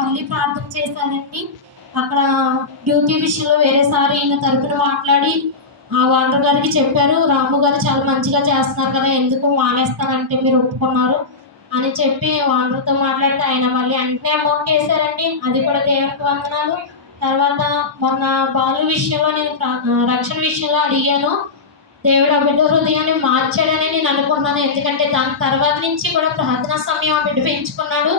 మళ్ళీ ప్రార్థన చేశానండి. అక్కడ డ్యూటీ విషయంలో వేరేసారి ఈయన తరపున మాట్లాడి ఆ ఓనర్ గారికి చెప్పారు రాము గారు చాలా మంచిగా చేస్తున్నారు కదా ఎందుకు మానేస్తానంటే మీరు ఒప్పుకున్నారు? అని చెప్పి ఓనర్తో మాట్లాడితే ఆయన మళ్ళీ వెంటనే అమౌంట్ వేశారండి. అది కూడా దేవునికి వందనాలు. తర్వాత మొన్న బాలు విషయంలో నేను ప్రా- రక్షణ విషయంలో అడిగాను. దేవుడు ఆ బిడ్డ హృదయాన్ని మార్చాడని నేను అనుకున్నాను ఎందుకంటే దాని తర్వాత నుంచి కూడా ప్రార్థనా సమయం ఆ బిడ్డ పెంచుకున్నాడు.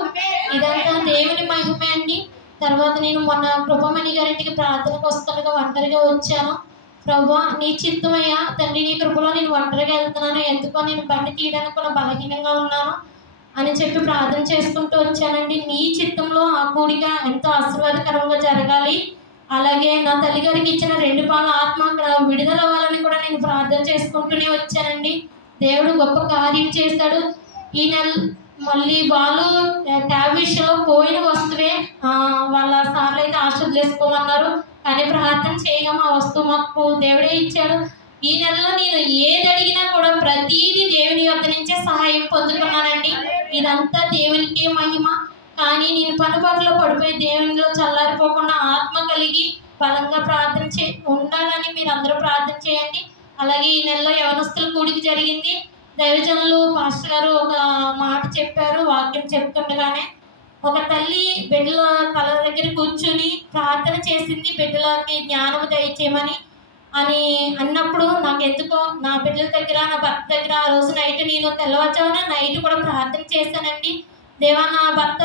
ఇదంతా దేవుని మహిమే అండి. తర్వాత నేను మొన్న కృపమణి గారింటికి ప్రార్థనకు వస్తుండగా ఒంటరిగా వచ్చాను. ప్రభా నీ చిత్తమయ్యా తండ్రి నీ కృపలో నేను ఒంటరిగా వెళ్తున్నాను. ఎందుకో నేను బండి తీయడానికి కూడా బలహీనంగా ఉన్నాను అని చెప్పి ప్రార్థన చేసుకుంటూ వచ్చానండి. నీ చిత్తంలో ఆ కూడిక ఎంతో ఆశీర్వాదకరంగా జరగాలి. అలాగే నా తల్లిగారికి ఇచ్చిన రెండు పాల ఆత్మ అక్కడ విడుదల అవ్వాలని కూడా నేను ప్రార్థన చేసుకుంటూనే వచ్చానండి. దేవుడు గొప్ప కార్యం చేశాడు ఈ నెల మళ్ళీ వాళ్ళు ట్యాబ్ విషయంలో పోయిన వస్తువే వాళ్ళ సార్లు అయితే ఆశలు వేసుకోమన్నారు కానీ ప్రార్థన చేయగా మా వస్తువు మాకు దేవుడే ఇచ్చాడు. ఈ నెలలో నేను ఏది అడిగినా కూడా ప్రతీది దేవుని యొక్క నుంచే సహాయం పొందుతున్నానండి. ఇదంతా దేవునికే మహిమ. కానీ నేను పనుబాటులో పడిపోయి దేవునిలో చల్లారిపోకుండా ఆత్మ కలిగి బలంగా ప్రార్థన చే ఉండాలని మీరు అందరూ ప్రార్థన చేయండి. అలాగే ఈ నెలలో యవనస్తుల కూడికి జరిగింది. దైవజనులు పాస్టర్ గారు ఒక మాట చెప్పారు వాక్యం చెప్తుండగానే ఒక తల్లి బిడ్డల తల దగ్గర కూర్చుని ప్రార్థన చేసింది. బిడ్డలకి జ్ఞానం దయచేయమని అని అన్నప్పుడు నాకు ఎందుకో నా బిడ్డల దగ్గర నా భర్త దగ్గర ఆ రోజు నైట్ నేను తెల్లవారుజామున నైట్ కూడా ప్రార్థన చేశానండి. దేవా నా భర్త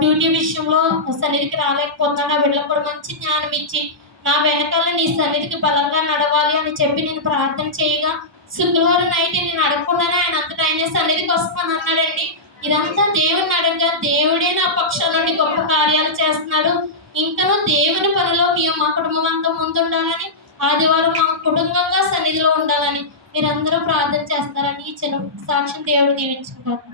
డ్యూటీ విషయంలో సన్నిధికి రాలేకపోతున్నాడు. నా కూడా మంచి జ్ఞానం ఇచ్చి నా వెనకాల నీ సన్నిధికి బలంగా నడవాలి అని చెప్పి నేను ప్రార్థన చేయగా శుక్రవారం నైట్ నేను అడగకుండానే ఆయన అంతటా ఆయనే సన్నిధికి వస్తాను అన్నాడండి. ఇదంతా దేవుని అడగగా దేవుడే నా పక్షం నుండి గొప్ప కార్యాలు చేస్తున్నాడు. ఇంకనూ దేవుని పనిలో మేము మా కుటుంబం అంతా ముందుండాలని ఆదివారం మా కుటుంబంగా సన్నిధిలో ఉండాలని మీరందరూ ప్రార్థన చేస్తారని ఈ చిన్న సాక్ష్యం దేవుడు దీవించుకుంటారు.